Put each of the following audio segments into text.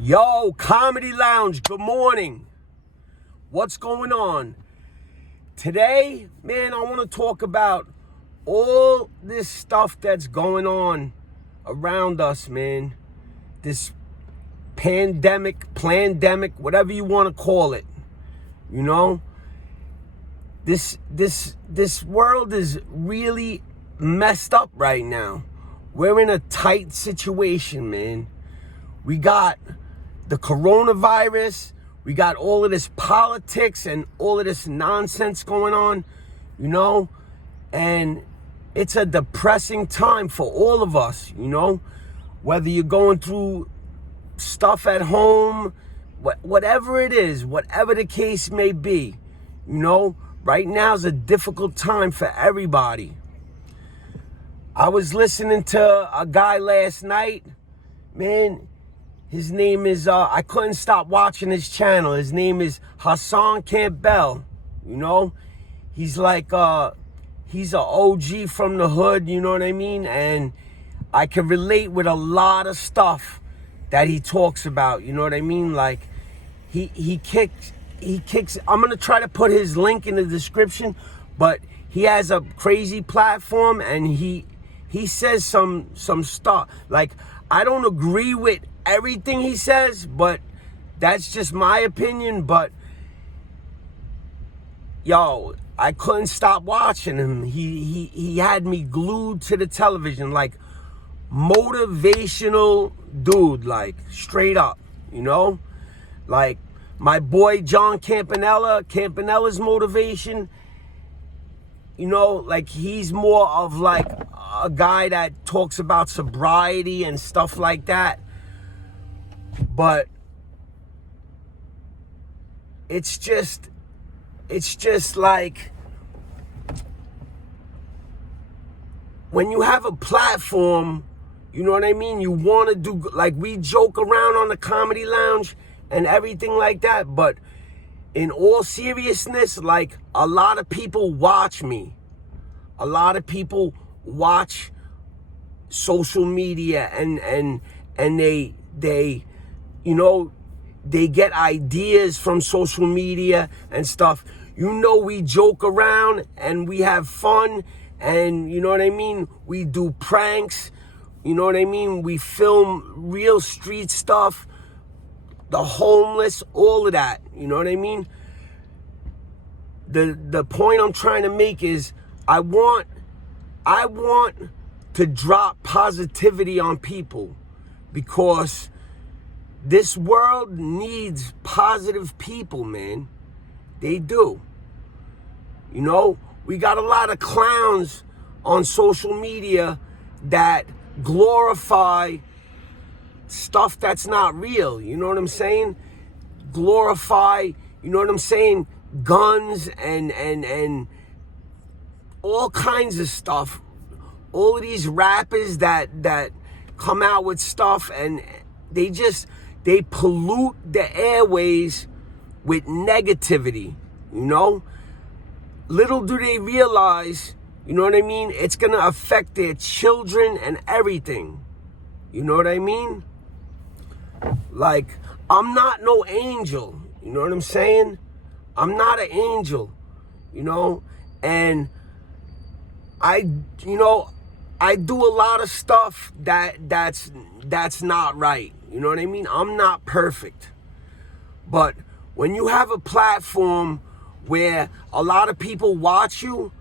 Yo, Comedy Lounge, good morning. What's going on? Today, man, I want to talk about all this stuff that's going on around us, man. This pandemic, whatever you want to call it. You know? This world is really messed up right now. We're in a tight situation, man. We got the coronavirus, we got all of this politics and all of this nonsense going on, you know, and it's a depressing time for all of us, you know, whether you're going through stuff at home, whatever it is, whatever the case may be, you know, right now is a difficult time for everybody. I was listening to a guy last night, man. His name is, I couldn't stop watching his channel. His name is Hassan Campbell, you know? He's like, he's an OG from the hood, you know what I mean? And I can relate with a lot of stuff that he talks about, you know what I mean? Like, he kicks, I'm gonna try to put his link in the description, but he has a crazy platform and he says some stuff. Like, I don't agree with everything he says, but that's just my opinion. But yo, I couldn't stop watching him. He had me glued to the television, like motivational dude, like straight up, you know? Like my boy John Campanella's motivation, you know, like he's more of like a guy that talks about sobriety and stuff like that. But it's just like when you have a platform, you know what I mean? You want to do, like, we joke around on the Comedy Lounge and everything like that. But in all seriousness, like, a lot of people watch me. A lot of people watch social media and they you know, they get ideas from social media and stuff. You know, we joke around and we have fun and, you know what I mean? We do pranks, you know what I mean? We film real street stuff, the homeless, all of that, you know what I mean? The point I'm trying to make is I want to drop positivity on people because this world needs positive people, man. They do. You know, we got a lot of clowns on social media that glorify stuff that's not real. You know what I'm saying? Glorify, you know what I'm saying? Guns and all kinds of stuff. All of these rappers that come out with stuff and they pollute the airways with negativity, you know? Little do they realize, you know what I mean? It's gonna affect their children and everything. You know what I mean? Like, I'm not no angel, you know what I'm saying? I'm not an angel, you know? And I do a lot of stuff that's not right. You know what I mean? I'm not perfect. But when you have a platform where a lot of people watch you,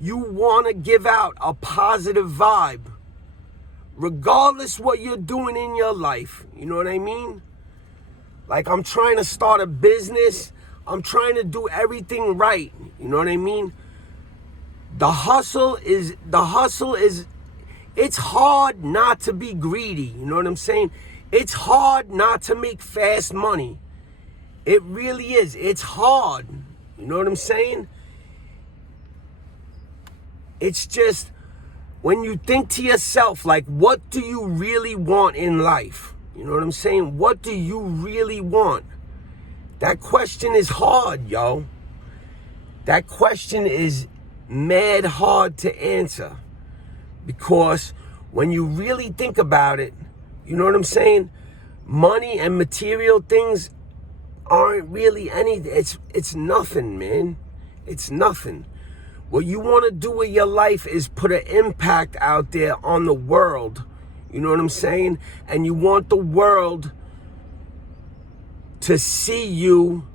you want to give out a positive vibe. Regardless what you're doing in your life. You know what I mean? Like, I'm trying to start a business. I'm trying to do everything right. You know what I mean? The hustle is, it's hard not to be greedy. You know what I'm saying? It's hard not to make fast money. It really is. It's hard. You know what I'm saying? It's just, when you think to yourself, like, what do you really want in life? You know what I'm saying? What do you really want? That question is hard, yo. That question is mad hard to answer. Because when you really think about it, you know what I'm saying? money and material things aren't really anything. It's nothing, man. It's nothing. What you want to do with your life is put an impact out there on the world. You know what I'm saying? And you want the world to see you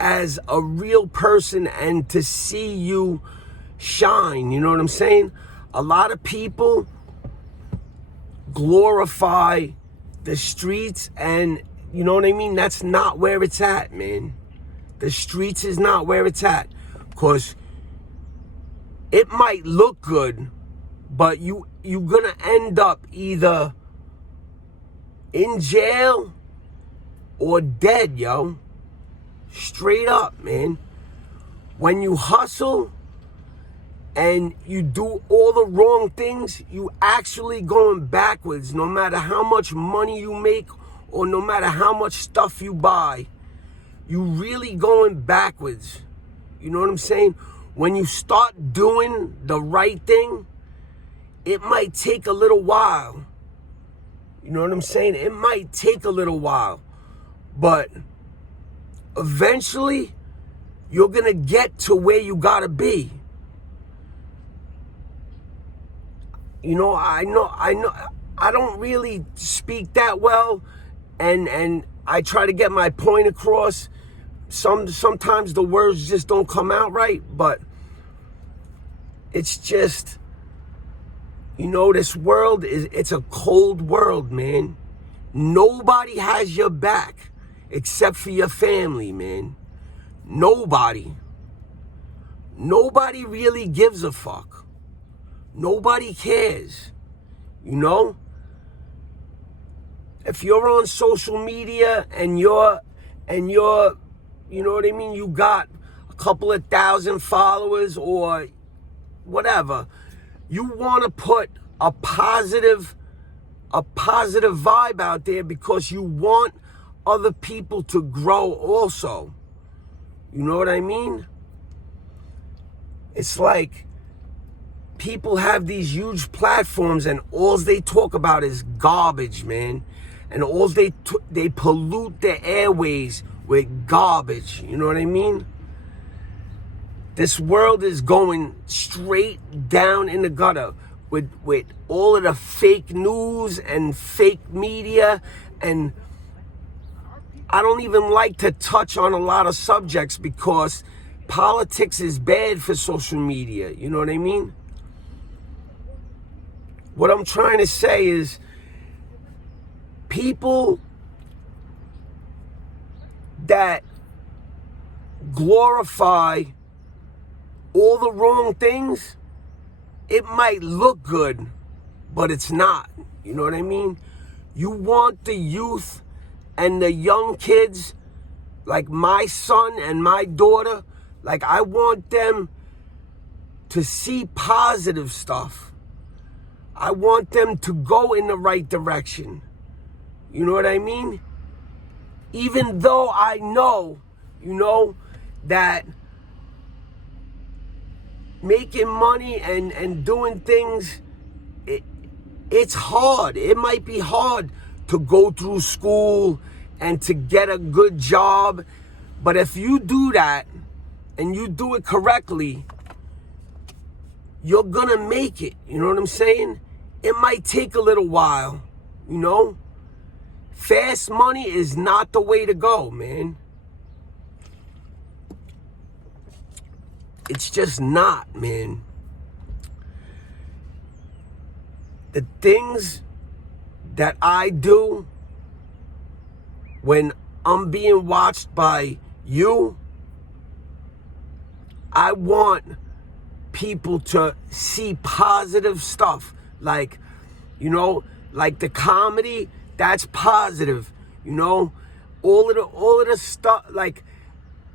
as a real person and to see you shine. You know what I'm saying? A lot of people glorify the streets, and you know what I mean? That's not where it's at, man. The streets is not where it's at. Because it might look good, but you're gonna end up either in jail or dead, yo. Straight up, man. When you hustle and you do all the wrong things, you actually going backwards. No matter how much money you make or no matter how much stuff you buy, you really going backwards. You know what I'm saying? When you start doing the right thing, it might take a little while. You know what I'm saying? It might take a little while. But eventually, you're going to get to where you got to be. You know, I don't really speak that well, and I try to get my point across. Sometimes the words just don't come out right, but it's just, you know, this world it's a cold world, man. Nobody has your back except for your family, man. Nobody really gives a fuck. Nobody cares, you know? If you're on social media and you're, you know what I mean, you got a couple of thousand followers or whatever, you want to put a positive vibe out there because you want other people to grow also. You know what I mean? It's like people have these huge platforms and all they talk about is garbage, man. And all they pollute the airways with garbage. You know what I mean? This world is going straight down in the gutter with all of the fake news and fake media. And I don't even like to touch on a lot of subjects because politics is bad for social media. You know what I mean? What I'm trying to say is people that glorify all the wrong things, it might look good, but it's not. You know what I mean? You want the youth and the young kids, like my son and my daughter, like I want them to see positive stuff. I want them to go in the right direction. You know what I mean? Even though I know, you know, that making money and doing things, it's hard. It might be hard to go through school and to get a good job. But if you do that and you do it correctly, you're gonna make it. You know what I'm saying? It might take a little while, you know? Fast money is not the way to go, man. It's just not, man. The things that I do when I'm being watched by you, I want people to see positive stuff. Like, you know, like the comedy, that's positive. You know, all of the stuff, like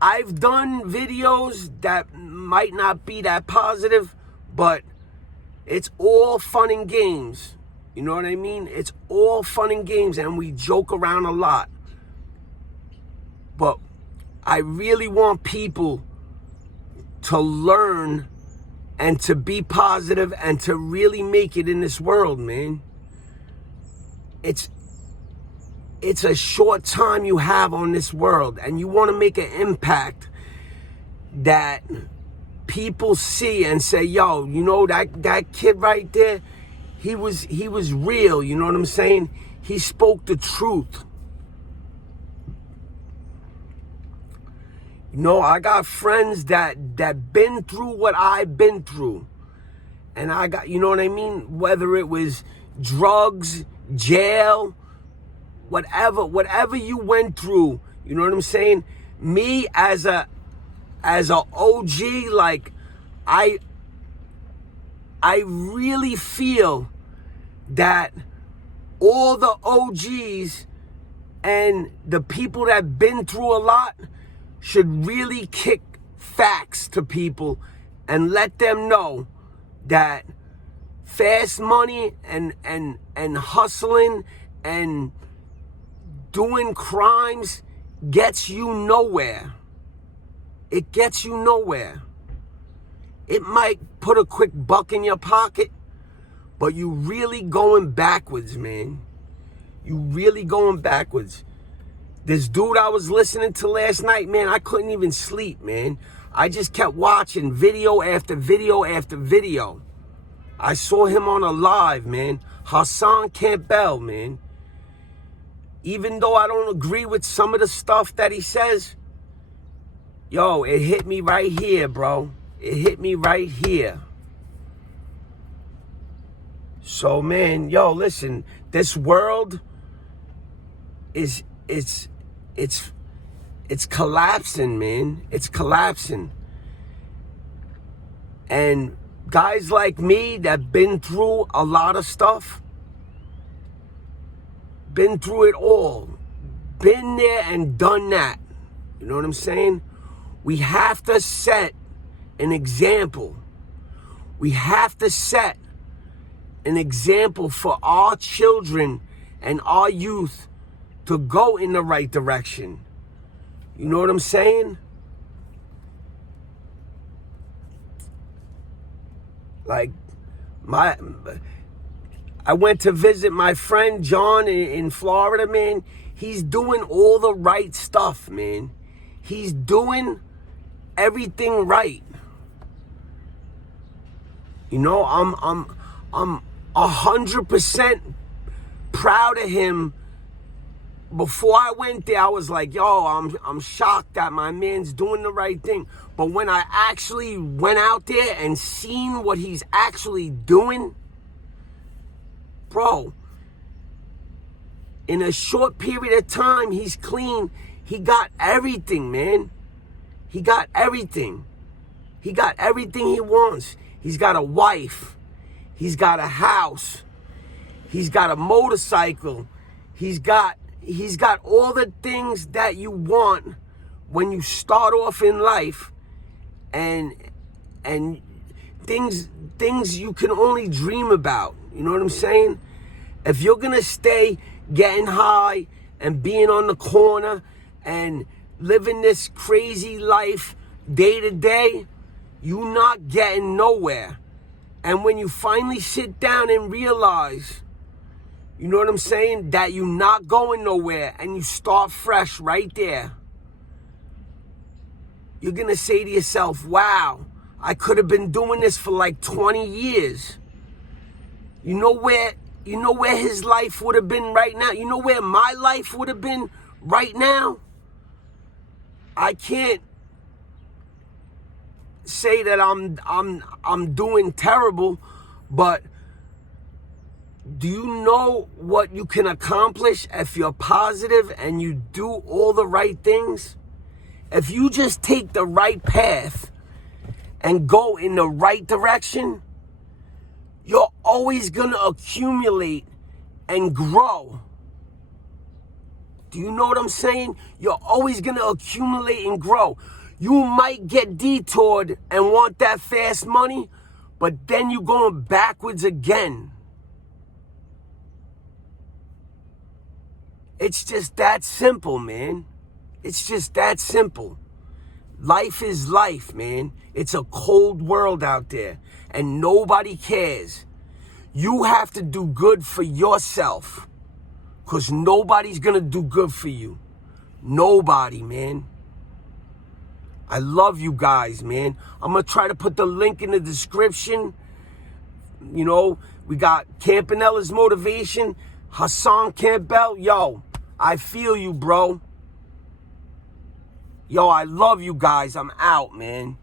I've done videos that might not be that positive, but it's all fun and games. You know what I mean? It's all fun and games, and we joke around a lot. But I really want people to learn and to be positive and to really make it in this world, man. it's a short time you have on this world, and you want to make an impact that people see and say, yo, you know, that kid right there, he was real, you know what I'm saying? He spoke the truth. You know, I got friends that been through what I've been through. And I got, you know what I mean? Whether it was drugs, jail, whatever you went through, you know what I'm saying? Me as a OG, like, I really feel that all the OGs and the people that been through a lot should really kick facts to people and let them know that fast money and hustling and doing crimes gets you nowhere. It gets you nowhere. It might put a quick buck in your pocket, but you really going backwards, man. You really going backwards. This dude I was listening to last night, man, I couldn't even sleep, man. I just kept watching video after video after video. I saw him on a live, man. Hassan Campbell, man. Even though I don't agree with some of the stuff that he says, yo, it hit me right here, bro. It hit me right here. So, man, yo, listen, this world is it's collapsing, man. It's collapsing. And guys like me that been through a lot of stuff, been through it all, been there and done that. You know what I'm saying? We have to set an example. We have to set an example for our children and our youth to go in the right direction. You know what I'm saying? Like, I went to visit my friend John in Florida, man. He's doing all the right stuff, man. He's doing everything right. You know, I'm 100% proud of him. Before I went there, I was like, yo, I'm shocked that my man's doing the right thing. But when I actually went out there and seen what he's actually doing, bro, in a short period of time, he's clean. He got everything, man. He got everything. He got everything he wants. He's got a wife. He's got a house. He's got a motorcycle. He's got all the things that you want when you start off in life, and things you can only dream about. You know what I'm saying? If you're gonna stay getting high and being on the corner and living this crazy life day to day, you're not getting nowhere. And when you finally sit down and realize, you know what I'm saying, that you're not going nowhere and you start fresh right there, you're going to say to yourself, wow, I could have been doing this for like 20 years. You know where his life would have been right now? You know where my life would have been right now? I can't say that I'm doing terrible, but do you know what you can accomplish if you're positive and you do all the right things? If you just take the right path and go in the right direction, you're always going to accumulate and grow. Do you know what I'm saying? You're always going to accumulate and grow. You might get detoured and want that fast money, but then you're going backwards again. It's just that simple, man. It's just that simple. Life is life, man. It's a cold world out there, and nobody cares. You have to do good for yourself. Because nobody's going to do good for you. Nobody, man. I love you guys, man. I'm going to try to put the link in the description. You know, we got Campanella's Motivation, Hassan Campbell. Yo, I feel you, bro. Yo, I love you guys. I'm out, man.